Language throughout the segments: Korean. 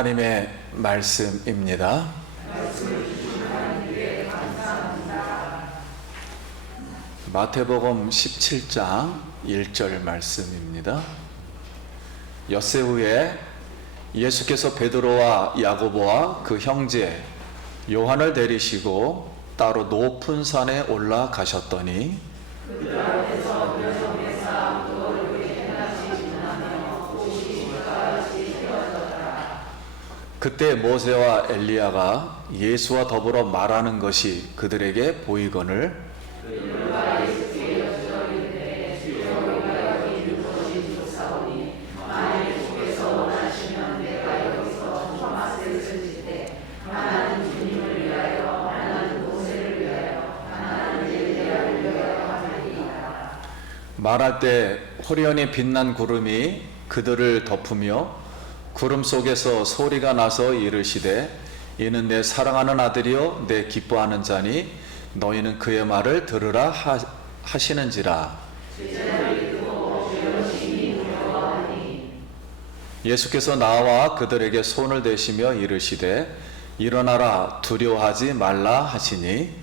하나님의 말씀입니다. 마태복음 17장 1절 말씀입니다. 엿새 후에 예수께서 베드로와 야고보와 그 형제 요한을 데리시고 따로 높은 산에 올라가셨더니 그때 모세와 엘리야가 예수와 더불어 말하는 것이 그들에게 보이거늘 말할 때 호련히 빛난 구름이 그들을 덮으며 구름 속에서 소리가 나서 이르시되 이는 내 사랑하는 아들이요 내 기뻐하는 자니 너희는 그의 말을 들으라 하시는지라. 예수께서 나와 그들에게 손을 대시며 이르시되 일어나라 두려워하지 말라 하시니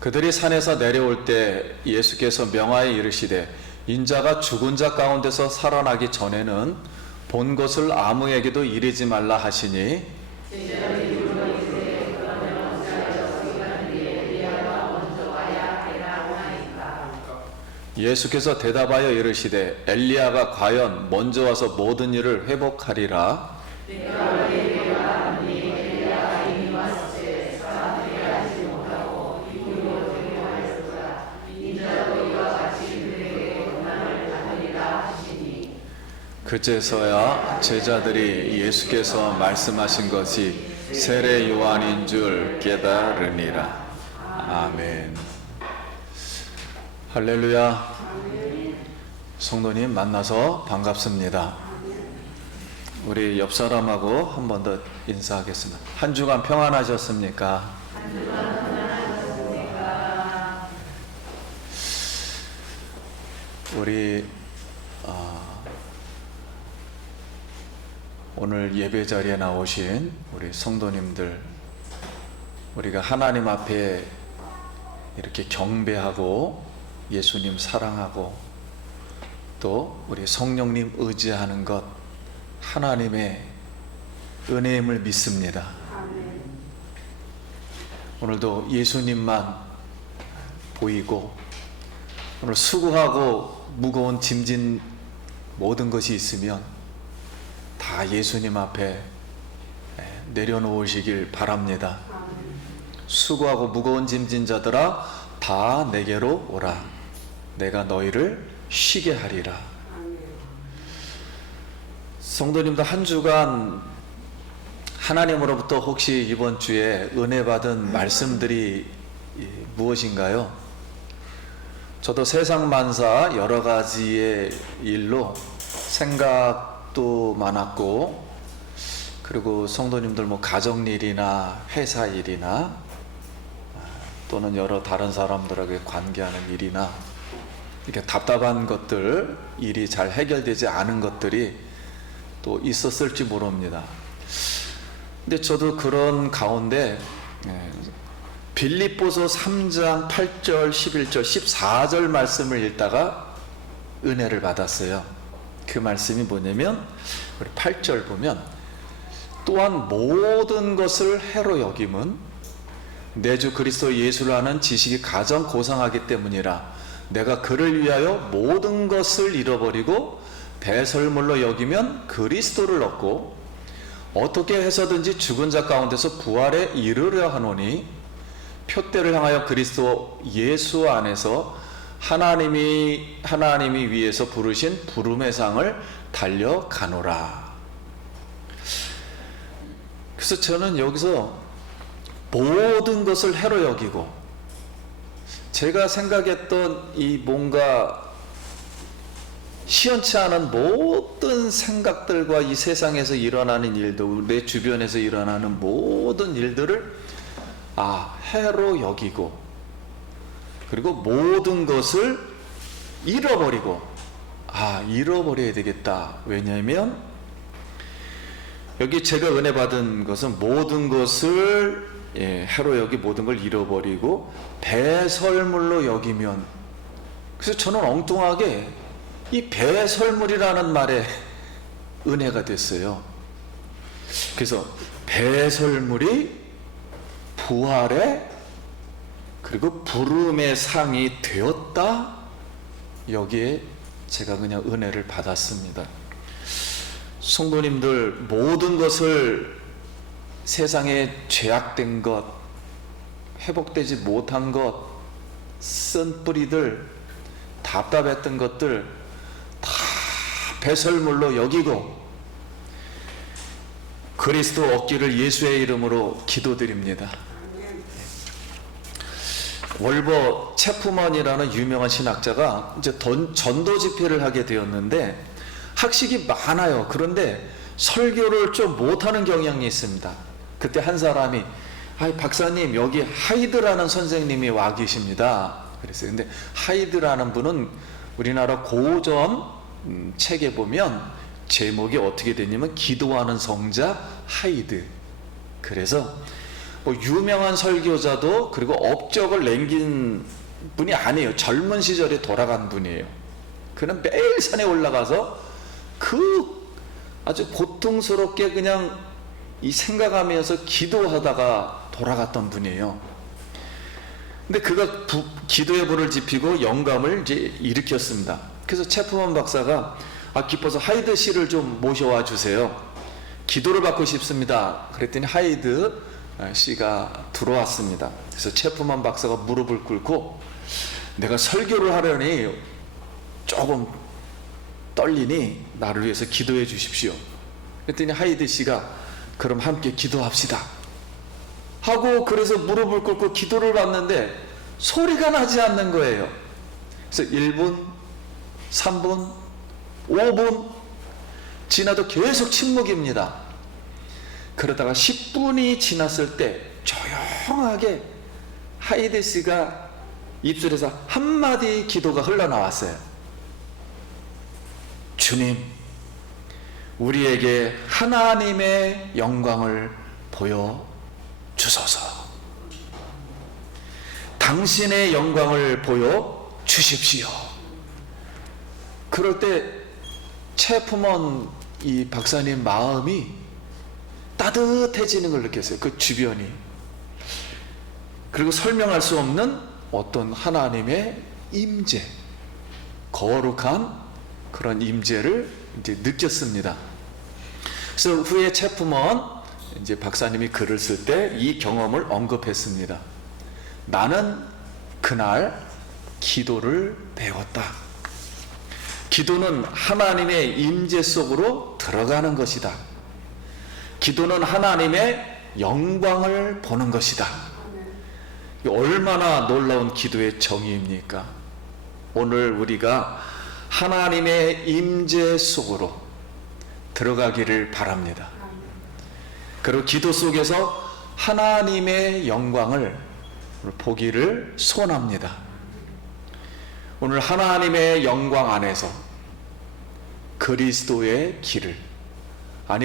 그들이 산에서 내려올 때 예수께서 명하여 이르시되 인자가 죽은 자 가운데서 살아나기 전에는 본 것을 아무에게도 이르지 말라 하시니 예수께서 대답하여 이르시되 엘리야가 과연 먼저 와서 모든 일을 회복하리라. 그제서야 제자들이 예수께서 말씀하신 것이 세례 요한인 줄 깨달으니라. 아멘. 할렐루야. 성도님 만나서 반갑습니다. 우리 옆 사람하고 한 번 더 인사하겠습니다. 한 주간 평안하셨습니까? 우리 오늘 예배 자리에 나오신 우리 성도님들, 우리가 하나님 앞에 이렇게 경배하고 예수님 사랑하고 또 우리 성령님 의지하는 것 하나님의 은혜임을 믿습니다. 오늘도 예수님만 보이고 오늘 수고하고 무거운 짐진 모든 것이 있으면 다 예수님 앞에 내려놓으시길 바랍니다. 수고하고 무거운 짐진 자들아 다 내게로 오라. 내가 너희를 쉬게 하리라. 성도님도 한 주간 하나님으로부터 혹시 이번 주에 은혜 받은 말씀들이 무엇인가요? 저도 세상 만사 여러 가지의 일로 생각도 많았고, 그리고 성도님들 뭐 가정 일이나 회사 일이나 또는 여러 다른 사람들에게 관계하는 일이나 이렇게 답답한 것들, 일이 잘 해결되지 않은 것들이 또 있었을지 모릅니다. 근데 저도 그런 가운데 빌립보서 3장 8절, 11절, 14절 말씀을 읽다가 은혜를 받았어요. 그 말씀이 뭐냐면 우리 8절 보면 또한 모든 것을 해로 여김은 내 주 그리스도 예수를 아는 지식이 가장 고상하기 때문이라. 내가 그를 위하여 모든 것을 잃어버리고 배설물로 여기면 그리스도를 얻고 어떻게 해서든지 죽은 자 가운데서 부활에 이르려 하노니 표대를 향하여 그리스도 예수 안에서 하나님이 위에서 부르신 부름의 상을 달려가노라. 그래서 저는 여기서 모든 것을 해로 여기고, 제가 생각했던 이 뭔가 시원치 않은 모든 생각들과 이 세상에서 일어나는 일들, 내 주변에서 일어나는 모든 일들을 해로 여기고, 그리고 모든 것을 잃어버리고, 잃어버려야 되겠다. 왜냐하면 여기 제가 은혜 받은 것은 모든 것을 해로 여기 모든 걸 잃어버리고 배설물로 여기면, 그래서 저는 엉뚱하게 이 배설물이라는 말에 은혜가 됐어요. 그래서 배설물이 부활의 그리고 부름의 상이 되었다, 여기에 제가 그냥 은혜를 받았습니다. 성도님들, 모든 것을, 세상에 죄악된 것, 회복되지 못한 것, 쓴 뿌리들, 답답했던 것들 다 배설물로 여기고 그리스도 얻기를 예수의 이름으로 기도드립니다. 월버 체프먼이라는 유명한 신학자가 이제 전도 집회를 하게 되었는데 학식이 많아요. 그런데 설교를 좀 못하는 경향이 있습니다. 그때 한 사람이 박사님, 여기 하이드라는 선생님이 와 계십니다. 그랬어요. 근데 하이드라는 분은 우리나라 고전 책에 보면 제목이 어떻게 되냐면 기도하는 성자 하이드. 그래서 유명한 설교자도, 그리고 업적을 남긴 분이 아니에요. 젊은 시절에 돌아간 분이에요. 그는 매일 산에 올라가서 아주 고통스럽게 그냥 이 생각하면서 기도하다가 돌아갔던 분이에요. 근데 그가 기도의 불을 지피고 영감을 이제 일으켰습니다. 그래서 체프먼 박사가 기뻐서 하이드 씨를 좀 모셔와 주세요. 기도를 받고 싶습니다. 그랬더니 하이드 씨가 들어왔습니다. 그래서 체프먼 박사가 무릎을 꿇고, 내가 설교를 하려니 조금 떨리니 나를 위해서 기도해 주십시오. 그랬더니 하이드 씨가 그럼 함께 기도합시다 하고, 그래서 무릎을 꿇고 기도를 받는데 소리가 나지 않는 거예요. 그래서 1분, 3분, 5분 지나도 계속 침묵입니다. 그러다가 10분이 지났을 때 조용하게 하이드 씨가 입술에서 한마디 기도가 흘러나왔어요. 주님, 우리에게 하나님의 영광을 보여 주소서. 당신의 영광을 보여 주십시오. 그럴 때 체프먼 이 박사님 마음이 따뜻해지는 걸 느꼈어요. 그 주변이. 그리고 설명할 수 없는 어떤 하나님의 임재, 거룩한 그런 임재를 이제 느꼈습니다. 그래서 후에 체프먼 이제 박사님이 글을 쓸 때 이 경험을 언급했습니다. 나는 그날 기도를 배웠다. 기도는 하나님의 임재 속으로 들어가는 것이다. 기도는 하나님의 영광을 보는 것이다. 얼마나 놀라운 기도의 정의입니까? 오늘 우리가 하나님의 임재 속으로 들어가기를 바랍니다. 그리고 기도 속에서 하나님의 영광을 보기를 소원합니다. 오늘 하나님의 영광 안에서 그리스도의 길을,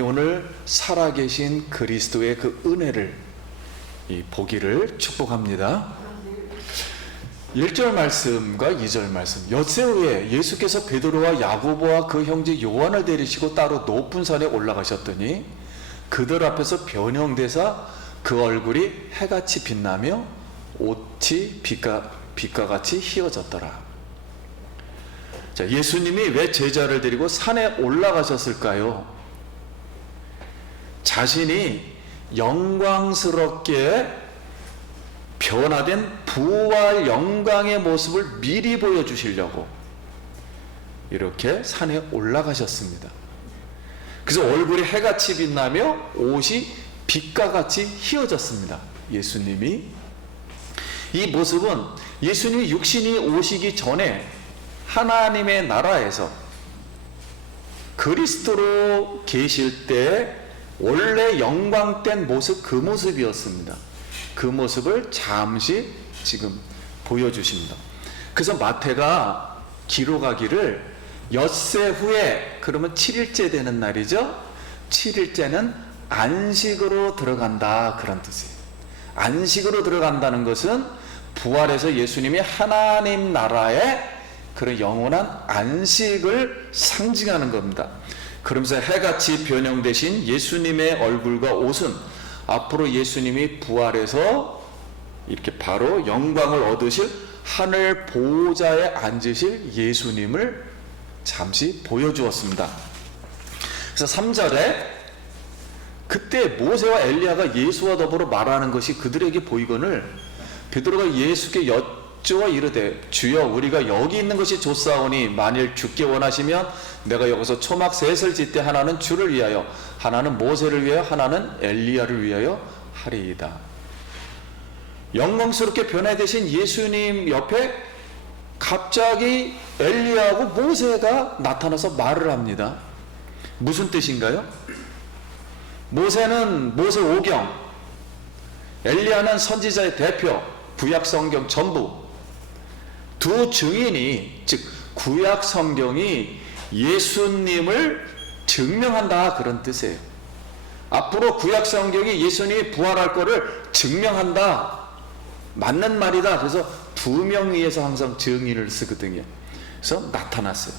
오늘 살아계신 그리스도의 그 은혜를 보기를 축복합니다. 1절 말씀과 2절 말씀. 엿새 후에 예수께서 베드로와 야고보와 그 형제 요한을 데리시고 따로 높은 산에 올라가셨더니 그들 앞에서 변형되사 그 얼굴이 해같이 빛나며 옷이 빛과 같이 휘어졌더라. 자, 예수님이 왜 제자를 데리고 산에 올라가셨을까요? 자신이 영광스럽게 변화된 부활 영광의 모습을 미리 보여주시려고 이렇게 산에 올라가셨습니다. 그래서 얼굴이 해같이 빛나며 옷이 빛과 같이 휘어졌습니다. 예수님이 이 모습은 예수님이 육신이 오시기 전에 하나님의 나라에서 그리스도로 계실 때 원래 영광된 모습, 그 모습이었습니다. 그 모습을 잠시 지금 보여주십니다. 그래서 마태가 기록하기를 엿새 후에, 그러면 7일째 되는 날이죠. 7일째는 안식으로 들어간다, 그런 뜻이에요. 안식으로 들어간다는 것은 부활해서 예수님이 하나님 나라의 그런 영원한 안식을 상징하는 겁니다. 그러면서 해같이 변형되신 예수님의 얼굴과 옷은 앞으로 예수님이 부활해서 이렇게 바로 영광을 얻으실 하늘 보좌에 앉으실 예수님을 잠시 보여주었습니다. 그래서 3절에 그때 모세와 엘리야가 예수와 더불어 말하는 것이 그들에게 보이거늘 베드로가 예수께 여쭈어 이르되 주여 우리가 여기 있는 것이 좋사오니 만일 주께 원하시면 내가 여기서 초막 셋을 짓되 하나는 주를 위하여 하나는 모세를 위하여 하나는 엘리야를 위하여 하리이다. 영광스럽게 변화되신 예수님 옆에 갑자기 엘리야하고 모세가 나타나서 말을 합니다. 무슨 뜻인가요? 모세는 모세 오경, 엘리야는 선지자의 대표, 구약 성경 전부, 두 증인이, 즉 구약 성경이 예수님을 증명한다, 그런 뜻이에요. 앞으로 구약 성경이 예수님이 부활할 거를 증명한다, 맞는 말이다. 그래서 두 명 위에서 항상 증인을 쓰거든요. 그래서 나타났어요.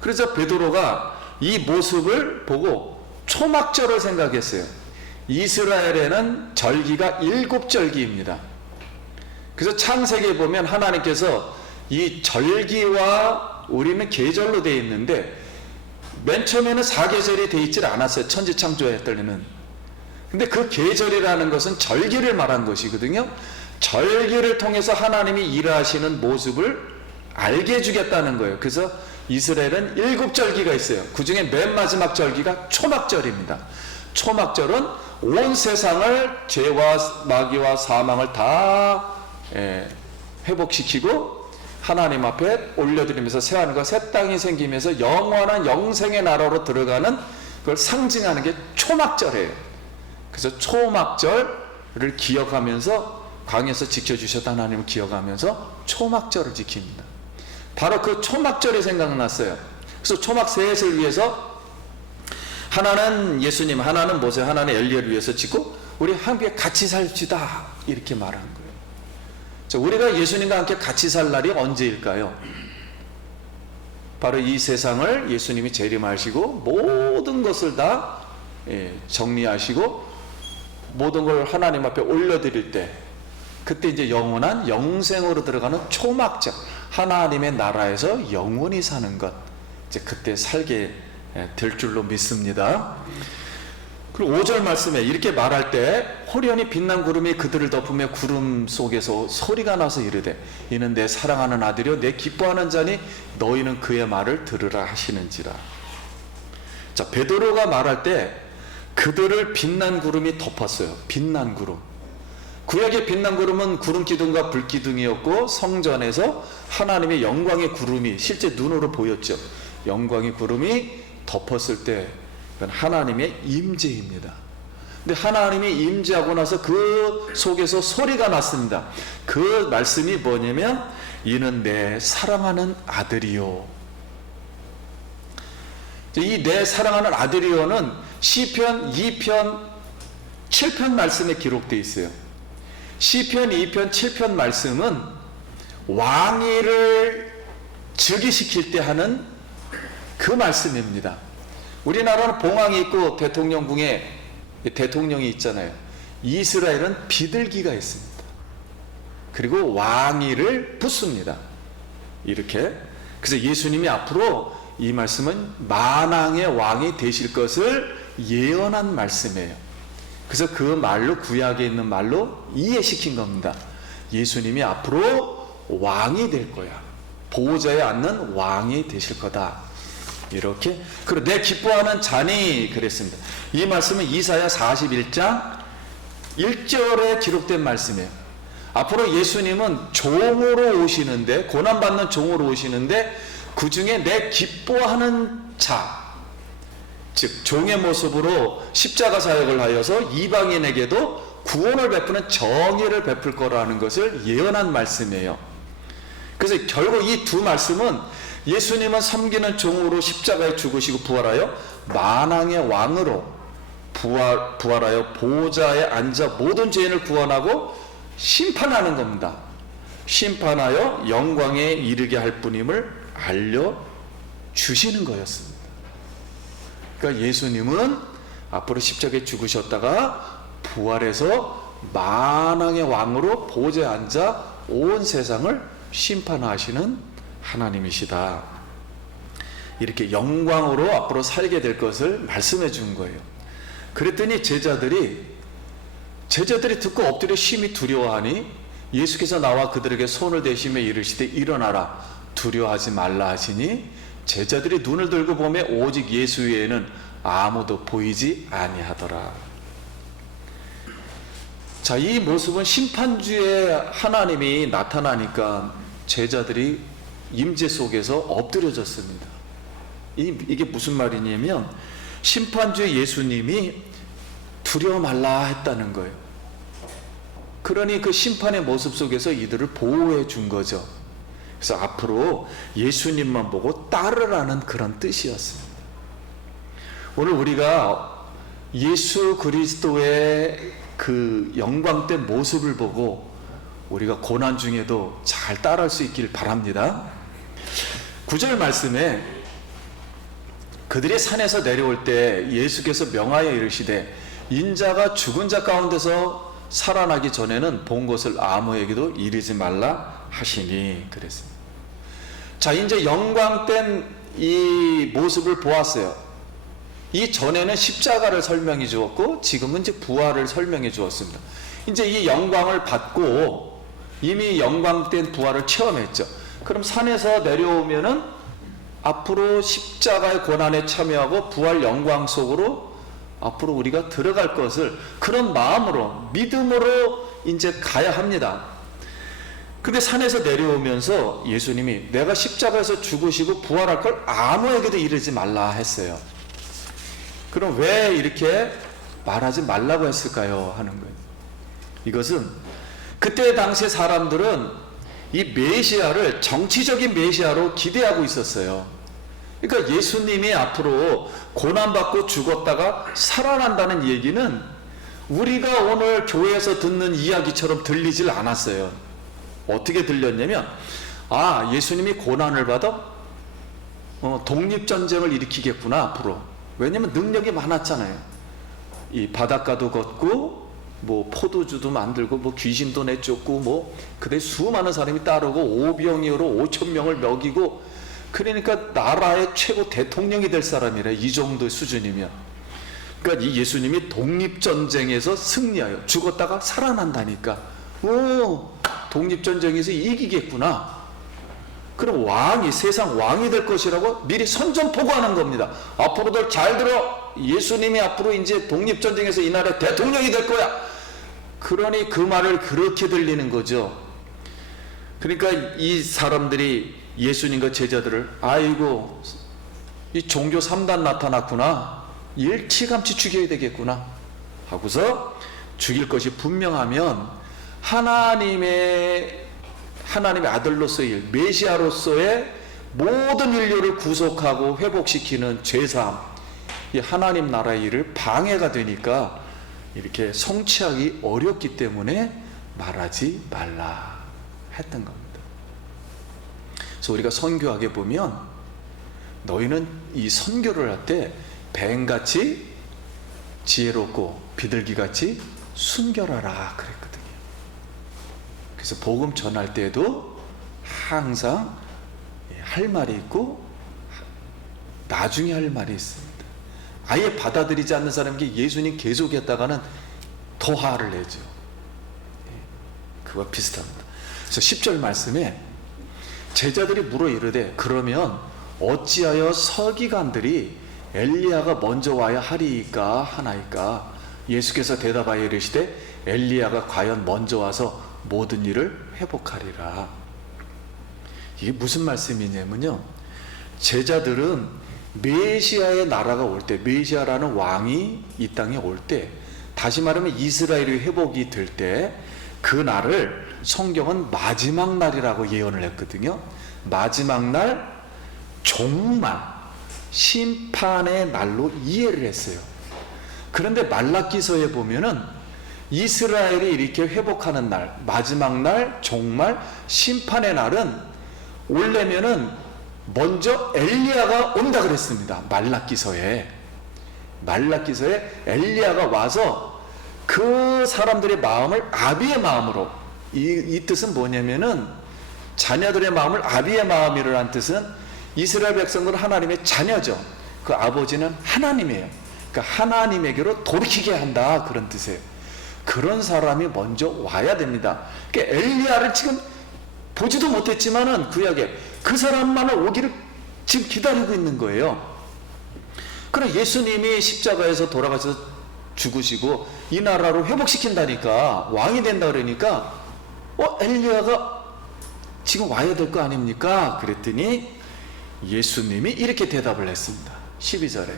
그래서 베드로가 이 모습을 보고 초막절을 생각했어요. 이스라엘에는 절기가 7절기입니다. 그래서 창세기에 보면 하나님께서 이 절기와 우리는 계절로 되어 있는데 맨 처음에는 4계절이 되어 있질 않았어요. 천지창조했을 때는. 근데 그 계절이라는 것은 절기를 말한 것이거든요. 절기를 통해서 하나님이 일하시는 모습을 알게 해주겠다는 거예요. 그래서 이스라엘은 7절기가 있어요. 그 중에 맨 마지막 절기가 초막절입니다. 초막절은 온 세상을 죄와 마귀와 사망을 다 회복시키고 하나님 앞에 올려드리면서 새하늘과 새 땅이 생기면서 영원한 영생의 나라로 들어가는 그걸 상징하는 게 초막절이에요. 그래서 초막절을 기억하면서 광야에서 지켜주셨다 하나님을 기억하면서 초막절을 지킵니다. 바로 그 초막절이 생각났어요. 그래서 초막 셋을 위해서 하나는 예수님, 하나는 모세, 하나는 엘리야를 위해서 짓고 우리 함께 같이 삽시다, 이렇게 말하는 거예요. 자, 우리가 예수님과 함께 같이 살 날이 언제일까요? 바로 이 세상을 예수님이 재림하시고 모든 것을 다 정리하시고 모든 걸 하나님 앞에 올려드릴 때, 그때 이제 영원한 영생으로 들어가는 초막절, 하나님의 나라에서 영원히 사는 것, 이제 그때 살게 될 줄로 믿습니다. 그리고 5절 말씀에 이렇게 말할 때 호련히 빛난 구름이 그들을 덮으며 구름 속에서 소리가 나서 이르되 이는 내 사랑하는 아들이요 내 기뻐하는 자니 너희는 그의 말을 들으라 하시는지라. 자, 베드로가 말할 때 그들을 빛난 구름이 덮었어요. 빛난 구름. 구약의 빛난 구름은 구름 기둥과 불 기둥이었고 성전에서 하나님의 영광의 구름이 실제 눈으로 보였죠. 영광의 구름이 덮었을 때 그건 하나님의 임재입니다. 근데 하나님이 임재하고 나서 그 속에서 소리가 났습니다. 그 말씀이 뭐냐면 이는 내 사랑하는 아들이요. 이 내 사랑하는 아들이요는 시편 2편 7편 말씀에 기록되어 있어요. 시편 2편 7편 말씀은 왕위를 즉위시킬 때 하는 그 말씀입니다. 우리나라는 봉황이 있고 대통령궁에 대통령이 있잖아요. 이스라엘은 비둘기가 있습니다. 그리고 왕위를 붙습니다. 이렇게. 그래서 예수님이 앞으로 이 말씀은 만왕의 왕이 되실 것을 예언한 말씀이에요. 그래서 그 말로 구약에 있는 말로 이해시킨 겁니다. 예수님이 앞으로 왕이 될 거야. 보호자에 앉는 왕이 되실 거다. 이렇게. 그리고 내 기뻐하는 자니 그랬습니다. 이 말씀은 이사야 41장 1절에 기록된 말씀이에요. 앞으로 예수님은 종으로 오시는데, 고난받는 종으로 오시는데 그 중에 내 기뻐하는 자, 즉 종의 모습으로 십자가 사역을 하여서 이방인에게도 구원을 베푸는 정의를 베풀 거라는 것을 예언한 말씀이에요. 그래서 결국 이 두 말씀은 예수님은 섬기는 종으로 십자가에 죽으시고 부활하여 만왕의 왕으로 부활하여 보좌에 앉아 모든 죄인을 구원하고 심판하는 겁니다. 심판하여 영광에 이르게 할 뿐임을 알려주시는 거였습니다. 그러니까 예수님은 앞으로 십자가에 죽으셨다가 부활해서 만왕의 왕으로 보좌에 앉아 온 세상을 심판하시는 하나님이시다. 이렇게 영광으로 앞으로 살게 될 것을 말씀해 준 거예요. 그랬더니 제자들이 듣고 엎드려 심히 두려워하니 예수께서 나와 그들에게 손을 대시며 이르시되 일어나라 두려워하지 말라 하시니 제자들이 눈을 들고 보매 오직 예수 외에는 아무도 보이지 아니하더라. 자, 이 모습은 심판주의 하나님이 나타나니까 제자들이 임재 속에서 엎드려졌습니다. 이게 무슨 말이냐면 심판주의 예수님이 두려워 말라 했다는 거예요. 그러니 그 심판의 모습 속에서 이들을 보호해 준 거죠. 그래서 앞으로 예수님만 보고 따르라는 그런 뜻이었습니다. 오늘 우리가 예수 그리스도의 그 영광된 모습을 보고 우리가 고난 중에도 잘 따라할 수 있길 바랍니다. 9절 말씀에 그들이 산에서 내려올 때 예수께서 명하여 이르시되 인자가 죽은 자 가운데서 살아나기 전에는 본 것을 아무에게도 이르지 말라 하시니 그랬습니다. 자, 이제 영광된 이 모습을 보았어요. 이 전에는 십자가를 설명해 주었고 지금은 이제 부활을 설명해 주었습니다. 이제 이 영광을 받고 이미 영광된 부활을 체험했죠. 그럼 산에서 내려오면은 앞으로 십자가의 고난에 참여하고 부활 영광 속으로 앞으로 우리가 들어갈 것을 그런 마음으로 믿음으로 이제 가야 합니다. 근데 산에서 내려오면서 예수님이 내가 십자가에서 죽으시고 부활할 걸 아무에게도 이르지 말라 했어요. 그럼 왜 이렇게 말하지 말라고 했을까요? 하는 거예요. 이것은 그때 당시 사람들은 이 메시아를 정치적인 메시아로 기대하고 있었어요. 그러니까 예수님이 앞으로 고난받고 죽었다가 살아난다는 얘기는 우리가 오늘 교회에서 듣는 이야기처럼 들리질 않았어요. 어떻게 들렸냐면 예수님이 고난을 받아 독립전쟁을 일으키겠구나 앞으로. 왜냐면 능력이 많았잖아요. 이 바닷가도 걷고 뭐 포도주도 만들고 뭐 귀신도 내쫓고 뭐 그때 수많은 사람이 따르고 오병이어로 5,000명을 먹이고 그러니까 나라의 최고 대통령이 될 사람이래. 이 정도의 수준이면. 그러니까 이 예수님이 독립전쟁에서 승리하여 죽었다가 살아난다니까 독립전쟁에서 이기겠구나. 그럼 왕이 세상 왕이 될 것이라고 미리 선전포고하는 겁니다. 앞으로들 잘 들어. 예수님이 앞으로 이제 독립전쟁에서 이 나라의 대통령이 될 거야. 그러니 그 말을 그렇게 들리는 거죠. 그러니까 이 사람들이 예수님과 제자들을 아이고 이 종교 3단 나타났구나. 일찌감치 죽여야 되겠구나 하고서 죽일 것이 분명하면 하나님의 아들로서의 일, 메시아로서의 모든 인류를 구속하고 회복시키는 죄사함, 이 하나님 나라의 일을 방해가 되니까 이렇게 성취하기 어렵기 때문에 말하지 말라 했던 겁니다. 그래서 우리가 선교하게 보면 너희는 이 선교를 할 때 뱀같이 지혜롭고 비둘기같이 순결하라 그랬거든요. 그래서 복음 전할 때도 항상 할 말이 있고 나중에 할 말이 있습니다. 아예 받아들이지 않는 사람에게 예수님 계속했다가는 더 화를 내죠. 그와 비슷합니다. 그래서 10절 말씀에 제자들이 물어 이르되 그러면 어찌하여 서기관들이 엘리야가 먼저 와야 하리이까 하나이까? 예수께서 대답하여 이르시되 엘리야가 과연 먼저 와서 모든 일을 회복하리라. 이게 무슨 말씀이냐면요, 제자들은 메시아의 나라가 올 때, 메시아라는 왕이 이 땅에 올 때, 다시 말하면 이스라엘이 회복이 될 때 그 날을 성경은 마지막 날이라고 예언을 했거든요. 마지막 날 종말, 심판의 날로 이해를 했어요. 그런데 말라기서에 보면은 이스라엘이 이렇게 회복하는 날, 마지막 날, 종말, 심판의 날은 오려면은 먼저 엘리야가 온다 그랬습니다. 말라기서에 엘리야가 와서 그 사람들의 마음을 아비의 마음으로, 이 뜻은 뭐냐면은 자녀들의 마음을 아비의 마음이라는 뜻은 이스라엘 백성들은 하나님의 자녀죠. 그 아버지는 하나님이에요. 그러니까 하나님에게로 돌이키게 한다, 그런 뜻이에요. 그런 사람이 먼저 와야 됩니다. 그러니까 엘리야를 지금 보지도 못했지만은 구약에 그 사람만을 오기를 지금 기다리고 있는 거예요. 그럼 예수님이 십자가에서 돌아가셔서 죽으시고 이 나라로 회복시킨다니까, 왕이 된다 그러니까 엘리야가 지금 와야 될 거 아닙니까? 그랬더니 예수님이 이렇게 대답을 했습니다. 12절에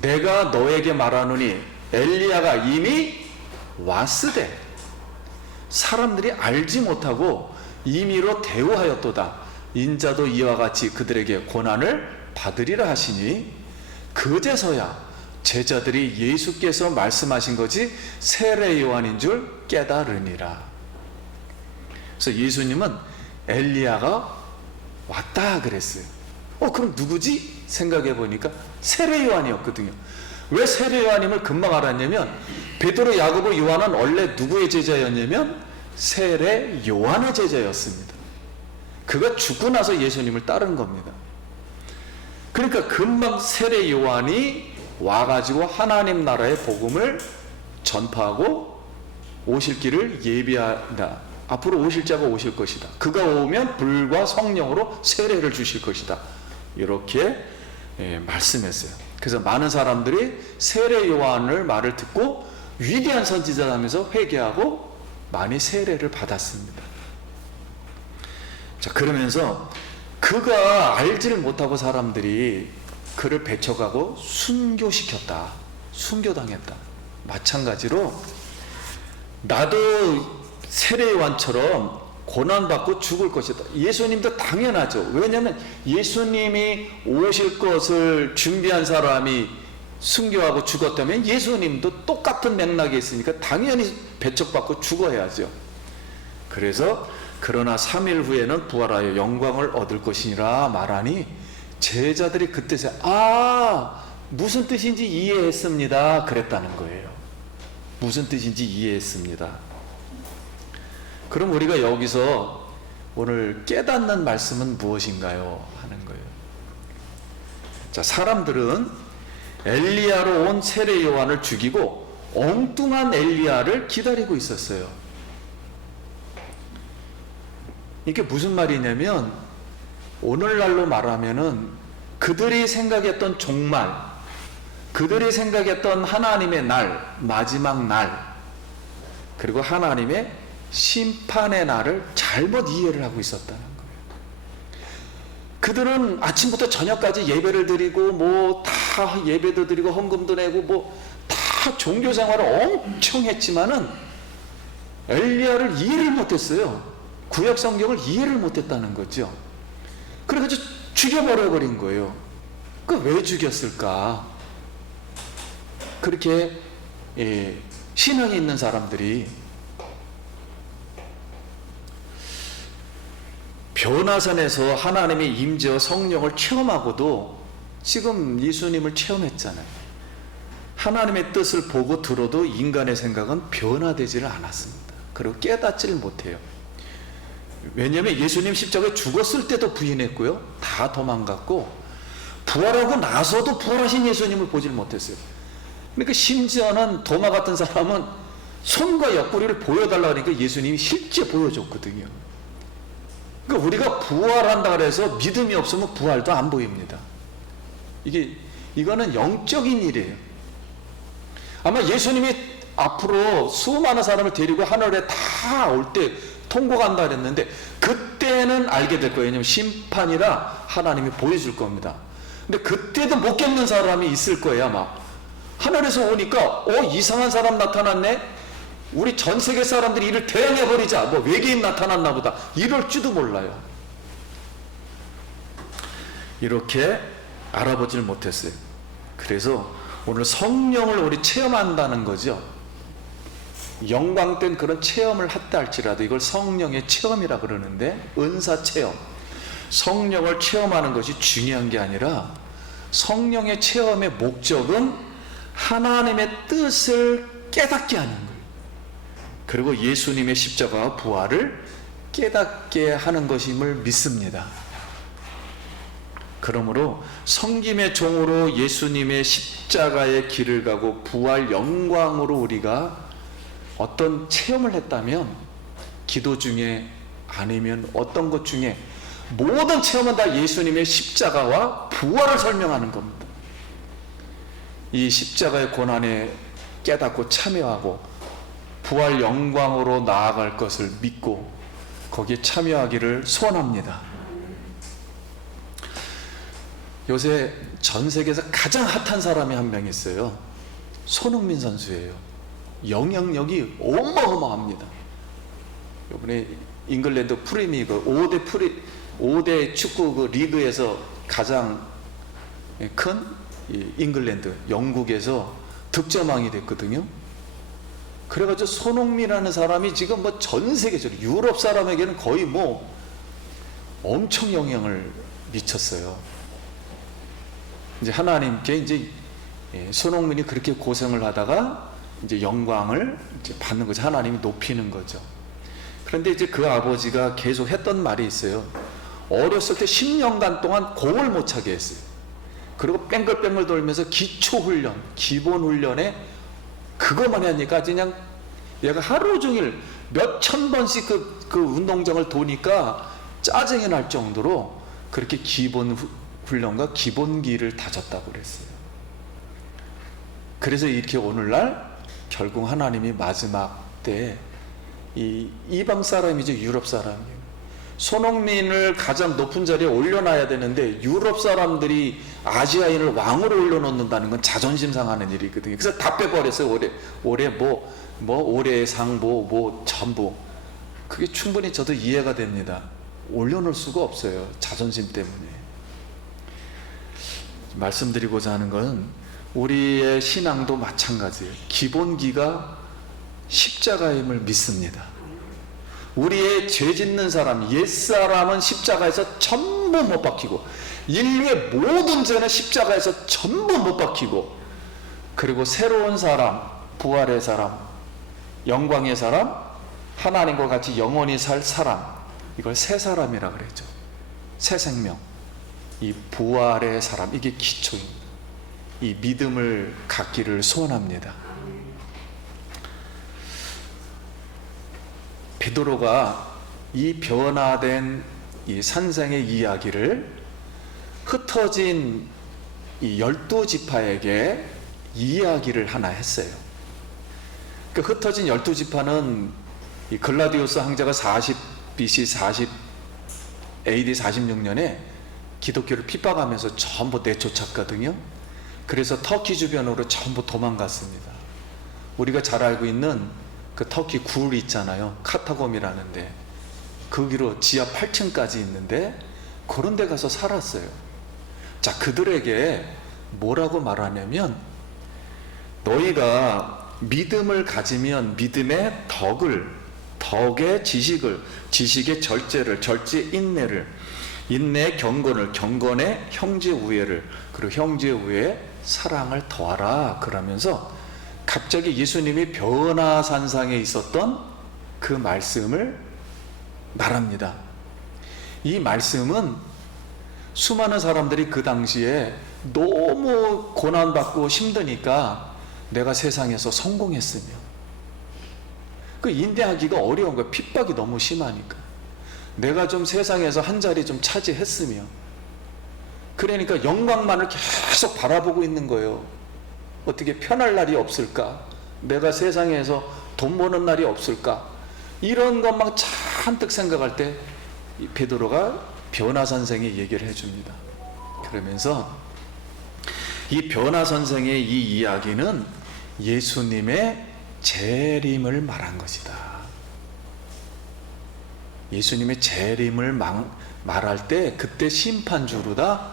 내가 너에게 말하노니 엘리야가 이미 왔으되 사람들이 알지 못하고 임의로 대우하였도다. 인자도 이와 같이 그들에게 고난을 받으리라 하시니 그제서야 제자들이 예수께서 말씀하신 것이 세례 요한인 줄 깨달으니라. 그래서 예수님은 엘리야가 왔다 그랬어요. 그럼 누구지? 생각해 보니까 세례 요한이었거든요. 왜 세례 요한임을 금방 알았냐면 베드로, 야고보, 요한은 원래 누구의 제자였냐면 세례 요한의 제자였습니다. 그가 죽고 나서 예수님을 따른 겁니다. 그러니까 금방 세례 요한이 와가지고 하나님 나라의 복음을 전파하고 오실 길을 예비한다. 앞으로 오실 자가 오실 것이다. 그가 오면 불과 성령으로 세례를 주실 것이다. 이렇게 말씀했어요. 그래서 많은 사람들이 세례 요한을 말을 듣고 위대한 선지자라면서 회개하고 많이 세례를 받았습니다. 자, 그러면서 그가 알지를 못하고 사람들이 그를 배척하고 순교시켰다. 순교당했다. 마찬가지로 나도 세례 요한처럼 고난받고 죽을 것이다. 예수님도 당연하죠. 왜냐하면 예수님이 오실 것을 준비한 사람이 순교하고 죽었다면 예수님도 똑같은 맥락에 있으니까 당연히 배척받고 죽어야죠. 그래서 그러나 3일 후에는 부활하여 영광을 얻을 것이니라 말하니 제자들이 그 뜻에 무슨 뜻인지 이해했습니다. 그랬다는 거예요. 무슨 뜻인지 이해했습니다. 그럼 우리가 여기서 오늘 깨닫는 말씀은 무엇인가요? 하는 거예요. 자, 사람들은 엘리야로 온 세례 요한을 죽이고 엉뚱한 엘리야를 기다리고 있었어요. 이게 무슨 말이냐면 오늘날로 말하면은 그들이 생각했던 종말, 그들이 생각했던 하나님의 날, 마지막 날, 그리고 하나님의 심판의 날을 잘못 이해를 하고 있었다는 거예요. 그들은 아침부터 저녁까지 예배를 드리고 다 예배도 드리고 헌금도 내고 다 종교 생활을 엄청 했지만은 엘리야를 이해를 못했어요. 구약 성경을 이해를 못했다는 거죠. 그래서 죽여버려 버린 거예요. 왜 죽였을까? 그렇게 신앙이 있는 사람들이 변화산에서 하나님의 임재와 성령을 체험하고도 지금 예수님을 체험했잖아요. 하나님의 뜻을 보고 들어도 인간의 생각은 변화되지를 않았습니다. 그리고 깨닫지를 못해요. 왜냐하면 예수님 십자가에 죽었을 때도 부인했고요. 다 도망갔고 부활하고 나서도 부활하신 예수님을 보질 못했어요. 그러니까 심지어는 도마 같은 사람은 손과 옆구리를 보여달라 하니까 예수님이 실제 보여줬거든요. 그러니까 우리가 부활한다 그래서 믿음이 없으면 부활도 안 보입니다. 이거는 영적인 일이에요. 아마 예수님이 앞으로 수많은 사람을 데리고 하늘에 다 올 때 통곡한다 그랬는데 그때는 알게 될 거예요. 왜냐하면 심판이라 하나님이 보여줄 겁니다. 근데 그때도 못 겪는 사람이 있을 거예요. 아마 하늘에서 오니까 이상한 사람 나타났네. 우리 전 세계 사람들이 이를 대항해버리자. 외계인 나타났나 보다. 이럴 줄도 몰라요. 이렇게 알아보질 못했어요. 그래서 오늘 성령을 우리 체험한다는 거죠. 영광된 그런 체험을 했다 할지라도 이걸 성령의 체험이라 그러는데, 은사 체험, 성령을 체험하는 것이 중요한 게 아니라 성령의 체험의 목적은 하나님의 뜻을 깨닫게 하는 거예요. 그리고 예수님의 십자가와 부활을 깨닫게 하는 것임을 믿습니다. 그러므로 섬김의 종으로 예수님의 십자가의 길을 가고 부활 영광으로 우리가 어떤 체험을 했다면, 기도 중에 아니면 어떤 것 중에 모든 체험은 다 예수님의 십자가와 부활을 설명하는 겁니다. 이 십자가의 고난에 깨닫고 참여하고 부활 영광으로 나아갈 것을 믿고 거기에 참여하기를 소원합니다. 요새 전 세계에서 가장 핫한 사람이 한 명 있어요. 손흥민 선수예요. 영향력이 어마어마합니다. 이번에 잉글랜드 프리미어 5대 축구 그 리그에서 가장 큰 잉글랜드, 영국에서 득점왕이 됐거든요. 그래가지고 손흥민이라는 사람이 지금 뭐 전 세계적으로 유럽 사람에게는 거의 뭐 엄청 영향을 미쳤어요. 이제 하나님께 이제 손흥민이 그렇게 고생을 하다가 이제 영광을 이제 받는 거죠. 하나님이 높이는 거죠. 그런데 이제 그 아버지가 계속 했던 말이 있어요. 어렸을 때 10년간 동안 공을 못 차게 했어요. 그리고 뺑글뺑글 돌면서 기초훈련, 기본훈련에 그것만 하니까 그냥 얘가 하루 종일 몇천 번씩 그 운동장을 도니까 짜증이 날 정도로 그렇게 기본 훈련과 기본기를 다졌다고 그랬어요. 그래서 이렇게 오늘날 결국 하나님이 마지막 때 이 이방 사람이죠. 유럽 사람이에요. 손흥민을 가장 높은 자리에 올려놔야 되는데 유럽 사람들이 아시아인을 왕으로 올려놓는다는 건 자존심 상하는 일이거든요. 그래서 다 빼버렸어요. 올해 올해의 상 전부. 그게 충분히 저도 이해가 됩니다. 올려놓을 수가 없어요. 자존심 때문에. 말씀드리고자 하는 건 우리의 신앙도 마찬가지예요. 기본기가 십자가임을 믿습니다. 우리의 죄 짓는 사람, 옛사람은 십자가에서 전부 못 박히고, 인류의 모든 죄는 십자가에서 전부 못 박히고, 그리고 새로운 사람, 부활의 사람, 영광의 사람, 하나님과 같이 영원히 살 사람, 이걸 새 사람이라 그랬죠. 새 생명. 이 부활의 사람, 이게 기초입니다. 이 믿음을 갖기를 소원합니다. 베드로가 이 변화된 이 산상의 이야기를 흩어진 이 12지파에게 이야기를 하나 했어요. 그 흩어진 12지파는 이 글라디우스 황제가 40 BC 40 AD 46년에 기독교를 핍박하면서 전부 내쫓았거든요. 그래서 터키 주변으로 전부 도망갔습니다. 우리가 잘 알고 있는 그 터키 굴 있잖아요. 카타곰이라는데 거기로 지하 8층까지 있는데 그런 데 가서 살았어요. 자, 그들에게 뭐라고 말하냐면, 너희가 믿음을 가지면 믿음의 덕의 지식을, 지식의 절제를, 절제의 인내를, 인내의 경건을, 경건의 형제 우애를, 그리고 형제 우애의 사랑을 더하라. 그러면서 갑자기 예수님이 변화산상에 있었던 그 말씀을 말합니다. 이 말씀은 수많은 사람들이 그 당시에 너무 고난받고 힘드니까 내가 세상에서 성공했으며, 그 인내하기가 어려운 거예요. 핍박이 너무 심하니까. 내가 좀 세상에서 한 자리 좀 차지했으며, 그러니까 영광만을 계속 바라보고 있는 거예요. 어떻게 편할 날이 없을까? 내가 세상에서 돈 버는 날이 없을까? 이런 것만 잔뜩 생각할 때 베드로가 변화선생의 얘기를 해줍니다. 그러면서 이 변화선생의 이 이야기는 예수님의 재림을 말한 것이다. 예수님의 재림을 말할 때 그때 심판주로다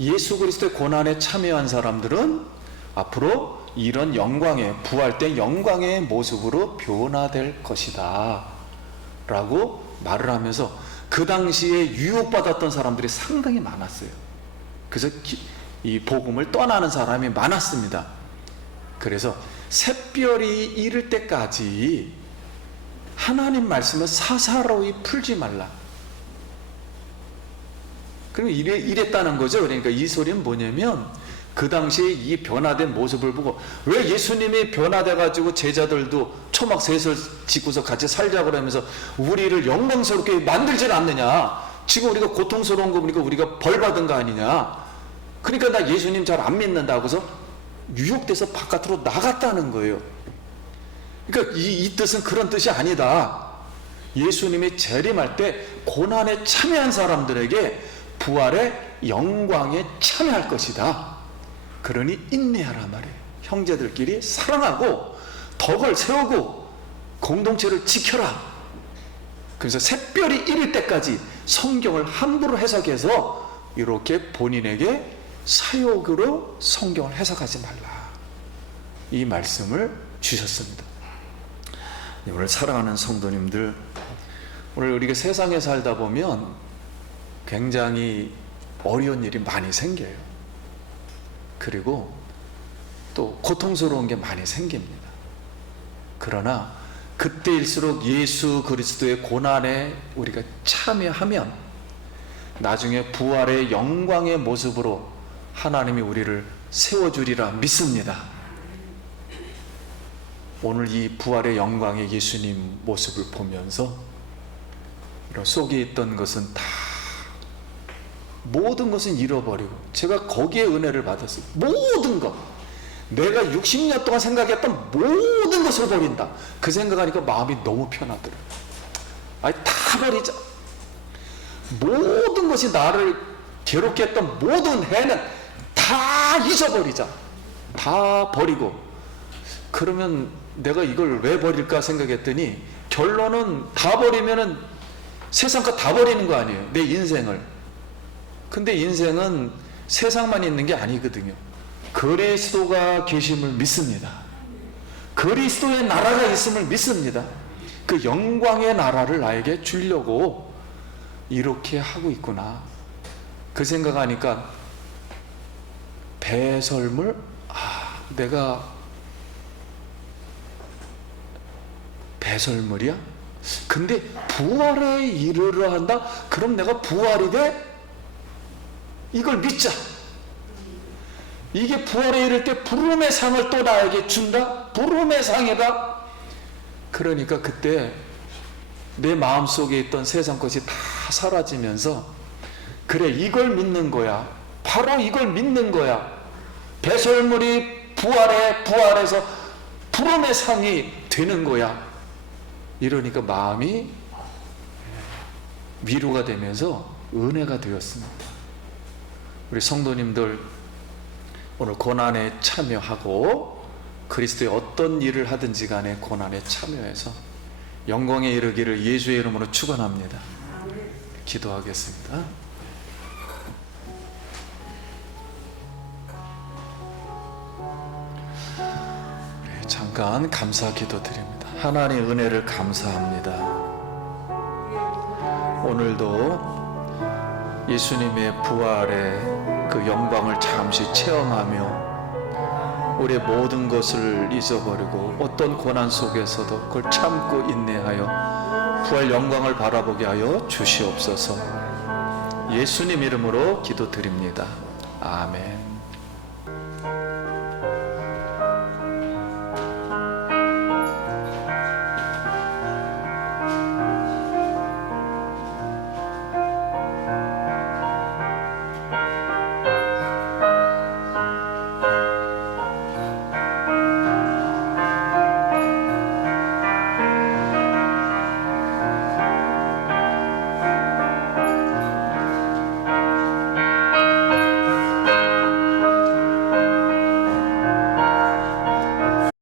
예수 그리스도의 고난에 참여한 사람들은 앞으로 이런 영광의, 부활된 영광의 모습으로 변화될 것이다 라고 말을 하면서 그 당시에 유혹받았던 사람들이 상당히 많았어요. 그래서 이 복음을 떠나는 사람이 많았습니다. 그래서 샛별이 이를 때까지 하나님 말씀을 사사로이 풀지 말라. 그럼 이랬다는 거죠. 그러니까 이 소리는 뭐냐면 그 당시에 이 변화된 모습을 보고, 왜 예수님이 변화돼가지고 제자들도 초막셋을 짓고서 같이 살자고 그러면서 우리를 영광스럽게 만들질 않느냐, 지금 우리가 고통스러운 거 보니까 우리가 벌 받은 거 아니냐, 그러니까 나 예수님 잘 안 믿는다고 해서 유혹돼서 바깥으로 나갔다는 거예요. 그러니까 이 뜻은 그런 뜻이 아니다. 예수님이 재림할 때 고난에 참여한 사람들에게 부활의 영광에 참여할 것이다. 그러니 인내하라 말이에요. 형제들끼리 사랑하고 덕을 세우고 공동체를 지켜라. 그래서 샛별이 이를 때까지 성경을 함부로 해석해서 이렇게 본인에게 사욕으로 성경을 해석하지 말라, 이 말씀을 주셨습니다. 오늘 사랑하는 성도님들, 오늘 우리가 세상에 살다 보면 굉장히 어려운 일이 많이 생겨요. 그리고 또 고통스러운 게 많이 생깁니다. 그러나 그때일수록 예수 그리스도의 고난에 우리가 참여하면 나중에 부활의 영광의 모습으로 하나님이 우리를 세워주리라 믿습니다. 오늘 이 부활의 영광의 예수님 모습을 보면서 속에 있던 것은 다, 모든 것은 잃어버리고, 제가 거기에 은혜를 받았어요. 모든 것, 내가 60년 동안 생각했던 모든 것을 버린다. 그 생각하니까 마음이 너무 편하더라고요. 아니, 다 버리자. 모든 것이 나를 괴롭게 했던 모든 해는 다 잊어버리자. 다 버리고. 그러면 내가 이걸 왜 버릴까 생각했더니 결론은 다 버리면은 세상 거 다 버리는 거 아니에요, 내 인생을. 근데 인생은 세상만 있는 게 아니거든요. 그리스도가 계심을 믿습니다. 그리스도의 나라가 있음을 믿습니다. 그 영광의 나라를 나에게 주려고 이렇게 하고 있구나, 그 생각하니까 배설물, 내가 배설물이야? 근데 부활에 이르러 한다? 그럼 내가 부활이 돼? 이걸 믿자. 이게 부활에 이를 때 부름의 상을 또 나에게 준다? 부름의 상이다? 그러니까 그때 내 마음속에 있던 세상 것이 다 사라지면서, 그래, 이걸 믿는 거야. 바로 이걸 믿는 거야. 배설물이 부활해서 부름의 상이 되는 거야. 이러니까 마음이 위로가 되면서 은혜가 되었습니다. 우리 성도님들, 오늘 고난에 참여하고 그리스도의 어떤 일을 하든지 간에 고난에 참여해서 영광에 이르기를 예수의 이름으로 축원합니다. 기도하겠습니다. 잠깐 감사 기도 드립니다. 하나님의 은혜를 감사합니다. 오늘도 예수님의 부활의 그 영광을 잠시 체험하며 우리의 모든 것을 잊어버리고 어떤 고난 속에서도 그걸 참고 인내하여 부활 영광을 바라보게 하여 주시옵소서. 예수님 이름으로 기도드립니다. 아멘.